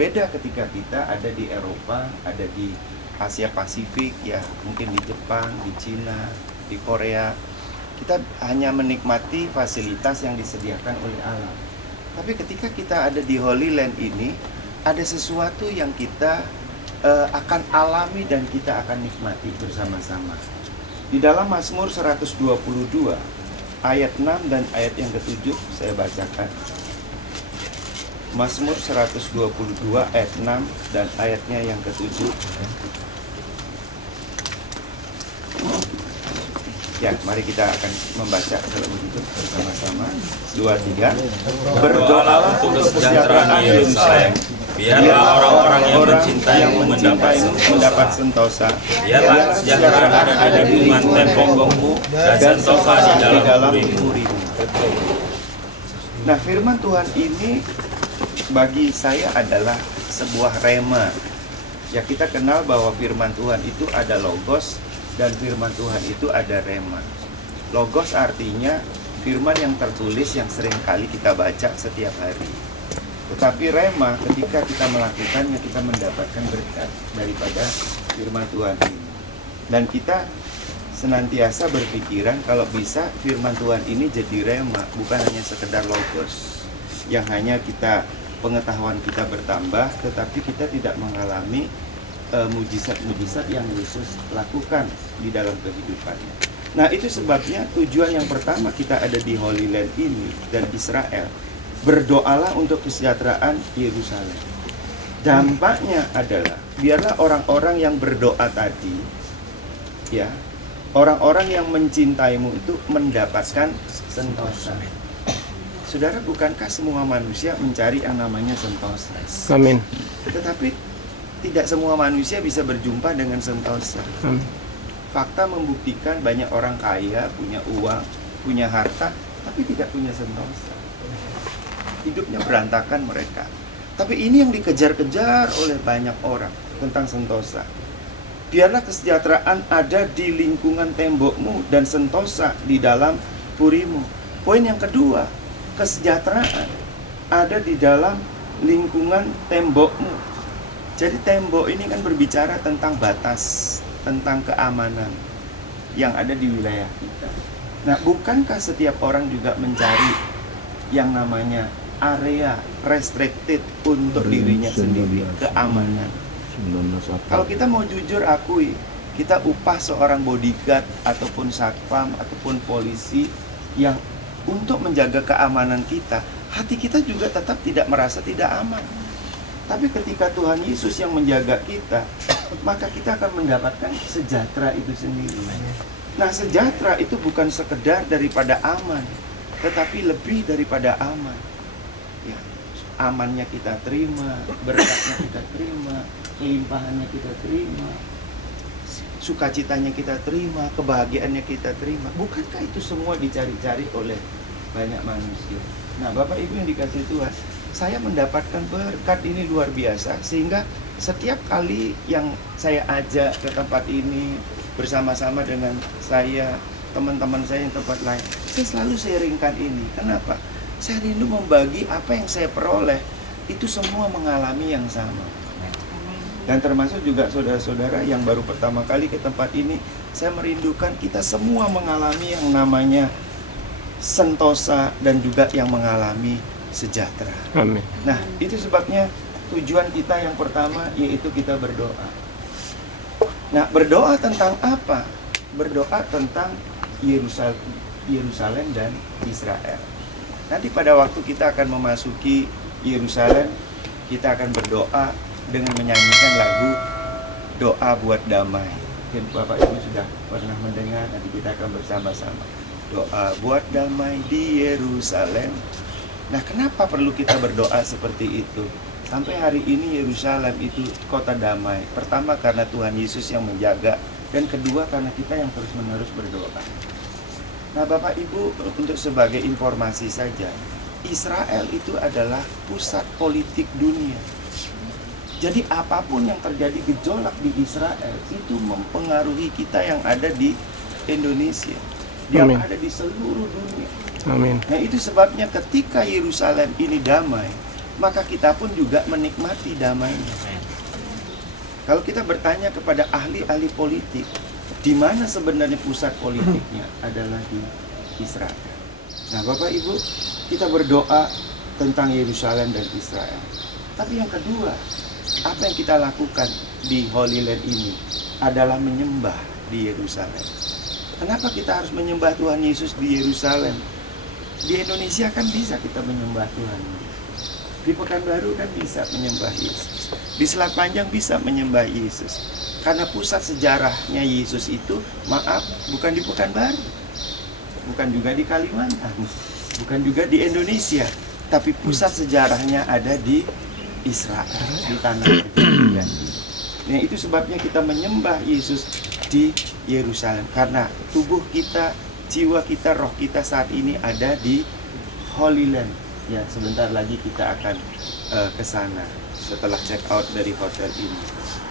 Berbeda ketika kita ada di Eropa, ada di Asia Pasifik, ya mungkin di Jepang, di Cina, di Korea. Kita hanya menikmati fasilitas yang disediakan oleh alam. Tapi ketika kita ada di Holy Land ini, ada sesuatu yang kita akan alami dan kita akan nikmati bersama-sama. Di dalam Mazmur 122 ayat 6 dan ayat yang ke-7 saya bacakan. Mazmur 122 ayat 6 dan ayatnya yang ke-7. Ya, mari kita akan membaca kalau begitu bersama-sama. 2, 3. Berdoalah untuk kesejahteraan Yerusalem. Biarlah orang-orang yang mencintaimu mendapat sentosa. Biarlah sejahtera ada di lingkungan tembokmu dan sentosa di dalam purimu. Nah, firman Tuhan ini bagi saya adalah sebuah rema. Ya, kita kenal bahwa firman Tuhan itu ada logos dan firman Tuhan itu ada rema. Logos artinya firman yang tertulis yang sering kali kita baca setiap hari. Tetapi rema ketika kita melakukannya kita mendapatkan berkat daripada firman Tuhan ini. Dan kita senantiasa berpikiran kalau bisa firman Tuhan ini jadi rema, bukan hanya sekedar logos yang hanya kita pengetahuan kita bertambah, tetapi kita tidak mengalami mujizat-mujizat yang Yesus lakukan di dalam kehidupannya. Nah, itu sebabnya tujuan yang pertama kita ada di Holy Land ini dan Israel. Berdoalah untuk kesejahteraan Yerusalem. Dampaknya adalah biarlah orang-orang yang berdoa tadi, ya, orang-orang yang mencintaimu itu mendapatkan sentosa. Saudara, bukankah semua manusia mencari yang namanya sentosa? Amin. Tetapi tidak semua manusia bisa berjumpa dengan sentosa. Fakta membuktikan banyak orang kaya, punya uang, punya harta, tapi tidak punya sentosa. Hidupnya berantakan mereka. Tapi ini yang dikejar-kejar oleh banyak orang tentang sentosa. Biarlah kesejahteraan ada di lingkungan tembokmu dan sentosa di dalam purimu. Poin yang kedua, kesejahteraan ada di dalam lingkungan tembokmu. Jadi tembok ini kan berbicara tentang batas, tentang keamanan yang ada di wilayah kita. Nah, bukankah setiap orang juga mencari yang namanya area restricted untuk dirinya sendiri, keamanan. Kalau kita mau jujur akui, kita upah seorang bodyguard ataupun satpam ataupun polisi yang untuk menjaga keamanan kita, hati kita juga tetap tidak merasa tidak aman. Tapi ketika Tuhan Yesus yang menjaga kita, maka kita akan mendapatkan sejahtera itu sendiri. Nah, sejahtera itu bukan sekedar daripada aman, tetapi lebih daripada aman. Ya, amannya kita terima, berkatnya kita terima, kelimpahannya kita terima, sukacitanya kita terima, kebahagiaannya kita terima. Bukankah itu semua dicari-cari oleh banyak manusia? Nah, Bapak Ibu yang dikasihi Tuhan, saya mendapatkan berkat ini luar biasa, sehingga setiap kali yang saya ajak ke tempat ini bersama-sama dengan saya, teman-teman saya yang tempat lain, saya selalu sharingkan ini. Kenapa? Saya rindu membagi apa yang saya peroleh, itu semua mengalami yang sama. Dan termasuk juga saudara-saudara yang baru pertama kali ke tempat ini, saya merindukan kita semua mengalami yang namanya sentosa dan juga yang mengalami sejahtera. Amin. Nah, itu sebabnya tujuan kita yang pertama yaitu kita berdoa. Nah, berdoa tentang apa? Berdoa tentang Yerusalem dan Israel. Nanti pada waktu kita akan memasuki Yerusalem, kita akan berdoa dengan menyanyikan lagu Doa Buat Damai. Mungkin Bapak Ibu sudah pernah mendengar, nanti kita akan bersama-sama. Doa buat damai di Yerusalem. Nah, kenapa perlu kita berdoa seperti itu? Sampai hari ini Yerusalem itu kota damai. Pertama karena Tuhan Yesus yang menjaga, dan kedua karena kita yang terus-menerus berdoa. Nah, Bapak Ibu, untuk sebagai informasi saja, Israel itu adalah pusat politik dunia. Jadi apapun yang terjadi gejolak di Israel itu mempengaruhi kita yang ada di Indonesia, yang ada di seluruh dunia. Amin. Nah, itu sebabnya ketika Yerusalem ini damai, maka kita pun juga menikmati damainya. Kalau kita bertanya kepada ahli-ahli politik, di mana sebenarnya pusat politiknya adalah di Israel. Nah, Bapak Ibu, kita berdoa tentang Yerusalem dan Israel. Tapi yang kedua, apa yang kita lakukan di Holy Land ini adalah menyembah di Yerusalem. Kenapa kita harus menyembah Tuhan Yesus di Yerusalem? Di Indonesia kan bisa kita menyembah Tuhan. Di Pekanbaru kan bisa menyembah Yesus. Di Selat Panjang bisa menyembah Yesus. Karena pusat sejarahnya Yesus itu, maaf, bukan di Pekanbaru, bukan juga di Kalimantan, bukan juga di Indonesia, tapi pusat sejarahnya ada di Israel, di tanah perjanjian. Nah, itu sebabnya kita menyembah Yesus di Yerusalem, karena tubuh kita, jiwa kita, roh kita saat ini ada di Holy Land. Ya, sebentar lagi kita akan ke sana setelah check out dari hotel ini.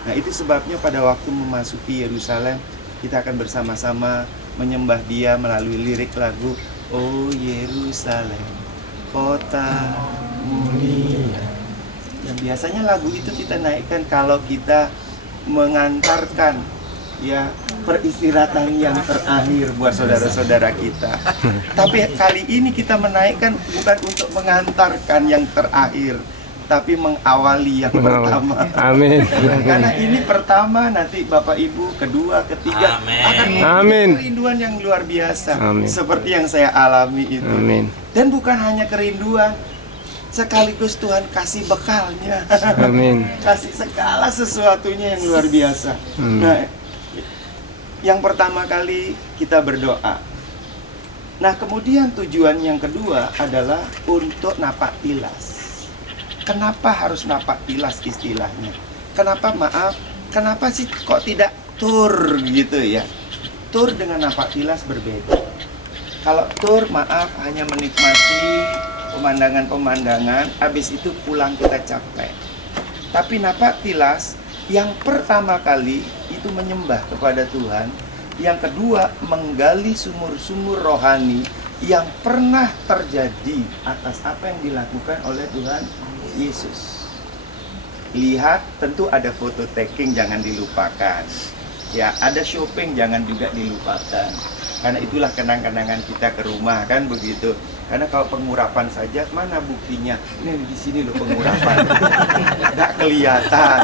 Nah, itu sebabnya pada waktu memasuki Yerusalem, kita akan bersama-sama menyembah Dia melalui lirik lagu Oh Yerusalem, kota mulia. Yang biasanya lagu itu kita naikkan kalau kita mengantarkan ya peristirahatan yang terakhir buat saudara-saudara kita. Tapi kali ini kita menaikkan bukan untuk mengantarkan yang terakhir, tapi mengawali yang pertama. Amin. Karena ini pertama, nanti Bapak Ibu kedua, ketiga akan Amin. kerinduan yang luar biasa. Amin. Seperti yang saya alami itu. Amin. Dan bukan hanya kerinduan, sekaligus Tuhan kasih bekalnya. Amin. Kasih segala sesuatunya yang luar biasa. Nah, yang pertama kali kita berdoa. Nah, kemudian tujuan yang kedua adalah untuk napak tilas. Kenapa harus napak tilas istilahnya? Kenapa sih kok tidak tur gitu ya? Tur dengan napak tilas berbeda. Kalau tur, maaf, hanya menikmati pemandangan-pemandangan, habis itu pulang kita capek. Tapi napak tilas, yang pertama kali itu menyembah kepada Tuhan, yang kedua menggali sumur-sumur rohani yang pernah terjadi atas apa yang dilakukan oleh Tuhan Yesus. Lihat, tentu ada foto taking, jangan dilupakan. Ya, ada shopping, jangan juga dilupakan. Karena itulah kenang-kenangan kita ke rumah, kan begitu. Karena kalau pengurapan saja, mana buktinya? Ini di sini loh pengurapan. Nggak kelihatan.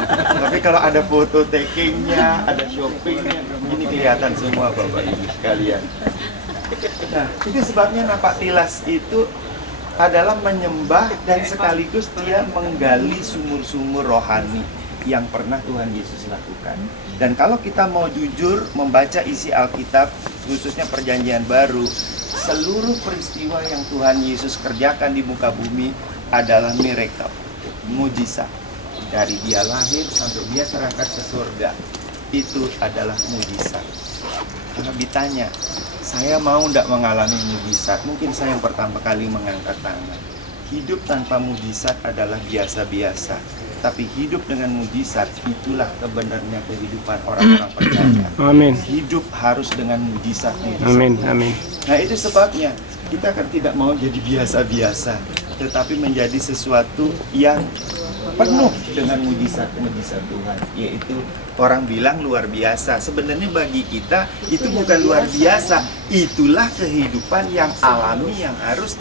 Tapi kalau ada foto takingnya, ada shoppingnya, ini kelihatan semua Bapak Ibu sekalian. Nah, itu sebabnya napak tilas itu adalah menyembah dan sekaligus dia menggali sumur-sumur rohani yang pernah Tuhan Yesus lakukan. Dan kalau kita mau jujur membaca isi Alkitab, khususnya Perjanjian Baru, seluruh peristiwa yang Tuhan Yesus kerjakan di muka bumi adalah miracle, mujizat. Dari dia lahir sampai dia terangkat ke surga, itu adalah mujizat. Kalau ditanya, saya mau tidak mengalami mujizat? Mungkin saya yang pertama kali mengangkat tangan. Hidup tanpa mujizat adalah biasa-biasa. Tapi hidup dengan mujizat, itulah sebenarnya kehidupan orang-orang percaya. Amin. Hidup harus dengan mujizat. Amin. Amin. Nah, itu sebabnya kita kan tidak mau jadi biasa-biasa, tetapi menjadi sesuatu yang penuh dengan mujizat-mujizat Tuhan. Yaitu orang bilang luar biasa. Sebenarnya bagi kita itu bukan luar biasa. Itulah kehidupan yang alami yang harus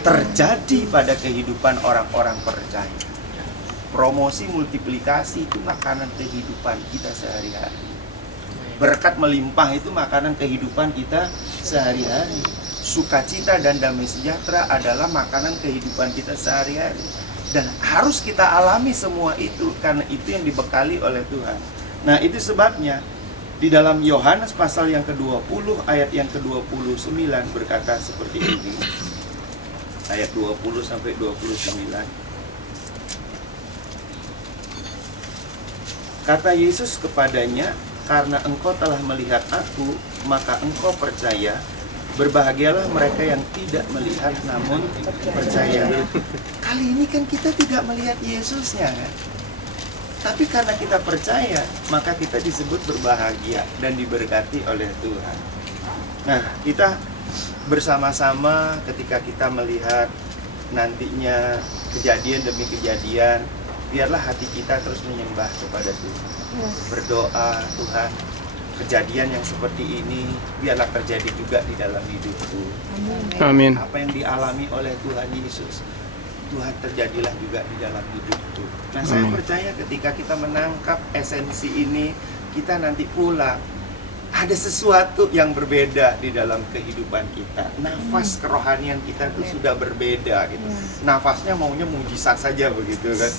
terjadi pada kehidupan orang-orang percaya. Promosi multiplikasi itu makanan kehidupan kita sehari-hari. Berkat melimpah itu makanan kehidupan kita sehari-hari. Sukacita dan damai sejahtera adalah makanan kehidupan kita sehari-hari. Dan harus kita alami semua itu, karena itu yang dibekali oleh Tuhan. Nah, itu sebabnya di dalam Yohanes pasal yang ke-20 ayat yang ke-29 berkata seperti ini. Ayat 20 sampai 29. Kata Yesus kepadanya, karena engkau telah melihat aku, maka engkau percaya. Berbahagialah mereka yang tidak melihat namun percaya. Kali ini kan kita tidak melihat Yesusnya kan? Tapi karena kita percaya, maka kita disebut berbahagia dan diberkati oleh Tuhan. Nah, kita bersama-sama ketika kita melihat nantinya kejadian demi kejadian, biarlah hati kita terus menyembah kepada Tuhan. Berdoa, Tuhan, kejadian yang seperti ini biarlah terjadi juga di dalam hidupku. Amin. Apa yang dialami oleh Tuhan Yesus, Tuhan terjadilah juga di dalam hidupku. Nah, saya Amin. percaya ketika kita menangkap esensi ini, kita nanti pulang ada sesuatu yang berbeda di dalam kehidupan kita. Nafas kerohanian kita itu sudah berbeda gitu. Nafasnya maunya mujizat saja begitu kan.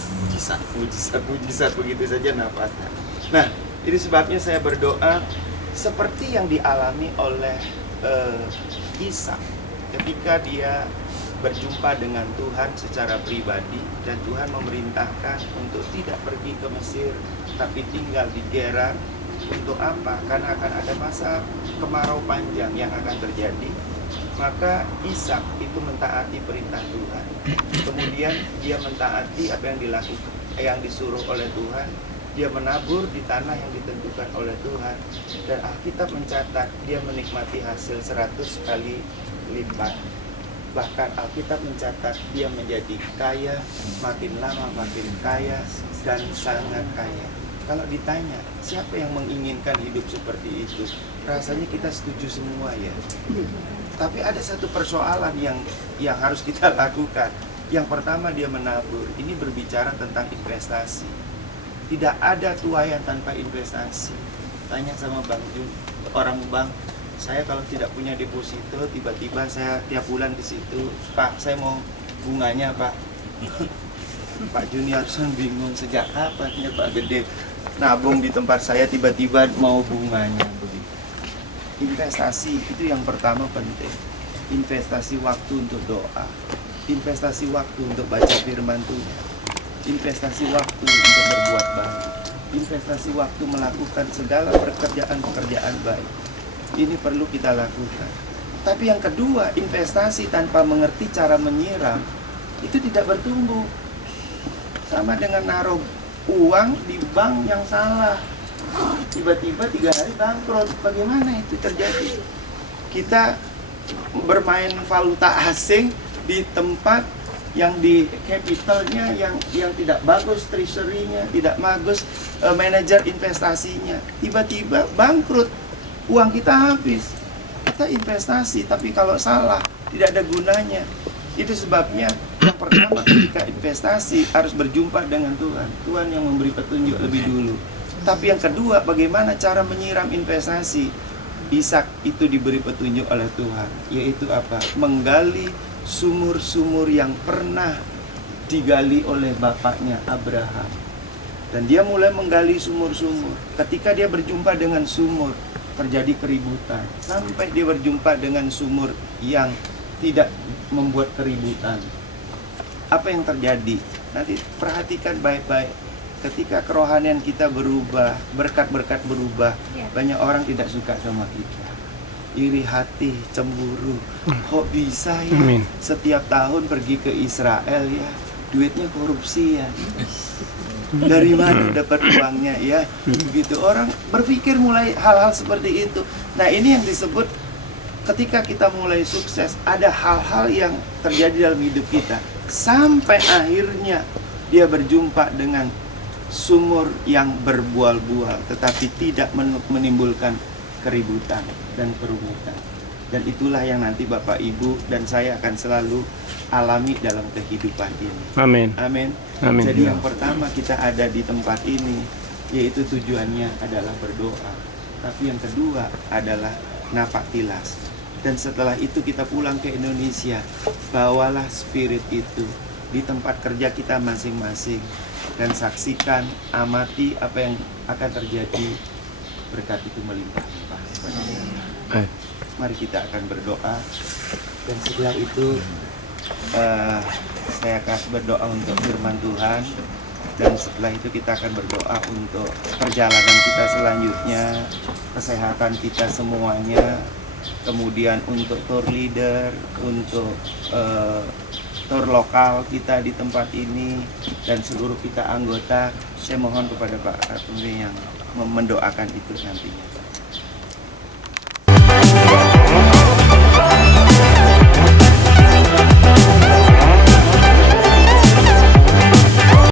Mujizat begitu saja nafasnya. Nah, ini sebabnya saya berdoa seperti yang dialami oleh Ishak ketika dia berjumpa dengan Tuhan secara pribadi, dan Tuhan memerintahkan untuk tidak pergi ke Mesir tapi tinggal di Gerar. Untuk apa? Karena akan ada masa kemarau panjang yang akan terjadi. Maka Ishak itu mentaati perintah Tuhan. Kemudian dia mentaati apa yang dilakukan, yang disuruh oleh Tuhan. Dia menabur di tanah yang ditentukan oleh Tuhan. Dan Alkitab mencatat dia menikmati hasil 100 kali lipat. Bahkan Alkitab mencatat dia menjadi kaya, makin lama makin kaya, dan sangat kaya. Kalau ditanya, siapa yang menginginkan hidup seperti itu? Rasanya kita setuju semua ya. Tapi ada satu persoalan yang harus kita lakukan. Yang pertama, dia menabur. Ini berbicara tentang investasi. Tidak ada tuayan tanpa investasi. Tanya sama Bang Jun, orang bank, saya kalau tidak punya deposito, tiba-tiba saya tiap bulan ke situ, Pak, saya mau bunganya, Pak. Pak Juniorson bingung, sejak kapan ya Pak Gede nabung di tempat saya tiba-tiba mau bunganya begitu. Investasi itu yang pertama penting. Investasi waktu untuk doa, investasi waktu untuk baca firman Tuhan, investasi waktu untuk berbuat baik, investasi waktu melakukan segala pekerjaan baik. Ini perlu kita lakukan. Tapi yang kedua, investasi tanpa mengerti cara menyiram itu tidak bertumbuh. Sama dengan naruh uang di bank yang salah, tiba-tiba 3 hari bangkrut. Bagaimana itu terjadi? Kita bermain valuta asing di tempat yang di capitalnya yang tidak bagus, treasury-nya tidak bagus, manajer investasinya, tiba-tiba bangkrut, uang kita habis. Kita investasi tapi kalau salah tidak ada gunanya. Itu sebabnya yang pertama ketika investasi harus berjumpa dengan Tuhan. Tuhan yang memberi petunjuk lebih dulu. Tapi yang kedua, bagaimana cara menyiram investasi? Ishak itu diberi petunjuk oleh Tuhan, yaitu apa? Menggali sumur-sumur yang pernah digali oleh bapaknya Abraham. Dan dia mulai menggali sumur-sumur. Ketika dia berjumpa dengan sumur, terjadi keributan. Sampai dia berjumpa dengan sumur yang tidak membuat keributan. Apa yang terjadi? Nanti perhatikan baik-baik. Ketika kerohanian kita berubah, berkat-berkat berubah, banyak orang tidak suka sama kita. Iri hati, cemburu. Kok bisa ya? Setiap tahun pergi ke Israel ya, duitnya korupsi ya. Dari mana dapat uangnya ya? Begitu orang berpikir mulai hal-hal seperti itu. Nah, ini yang disebut ketika kita mulai sukses, ada hal-hal yang terjadi dalam hidup kita. Sampai akhirnya dia berjumpa dengan sumur yang berbual-bual, tetapi tidak menimbulkan keributan dan kerumitan. Dan itulah yang nanti Bapak Ibu dan saya akan selalu alami dalam kehidupan ini. Amin. Amin. Amin. Jadi yang pertama kita ada di tempat ini, yaitu tujuannya adalah berdoa. Tapi yang kedua adalah napak tilas. Dan setelah itu kita pulang ke Indonesia, bawalah spirit itu di tempat kerja kita masing-masing dan saksikan, amati apa yang akan terjadi. Berkat itu melimpah-limpah. Mari kita akan berdoa. Dan setelah itu saya akan berdoa untuk firman Tuhan. Dan setelah itu kita akan berdoa untuk perjalanan kita selanjutnya, kesehatan kita semuanya. Kemudian untuk tour leader, untuk tour lokal kita di tempat ini, dan seluruh kita anggota, saya mohon kepada Pak Kapolri yang mendoakan itu nantinya.